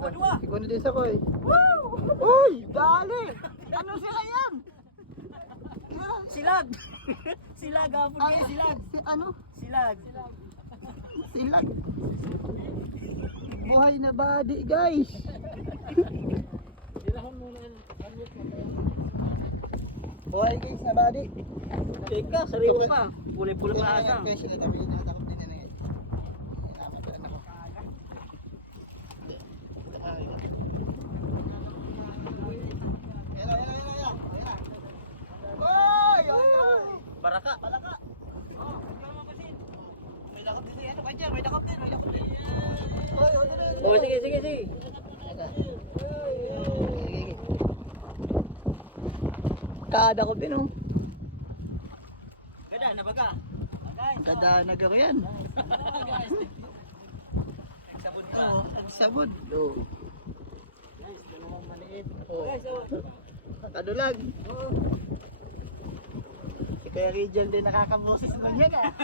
Ikaw na din sa ko eh. Uy! Dali! Ano sila yan? Silag! Silag, hapon kayo, silag! Ano? Silag! Silag. Buhay na body guys. Buhay guys na body. Teka, sariwa pa. Puli-puli pa asa. Kaya sila tabi nakatakot din na yun. Baraka. May dakot din ano ba dyan? May dakot din. Oh, sige, sige, sige. Kada ko din oh. Ganda, nabaga. Kada nagawa yan. Sabon pa. Sabod. Oh. Guys, dalawang maliit. Oh. Guys, oh. Kadulag. Si Kuya Rijal din nakakaboses mo yan ah.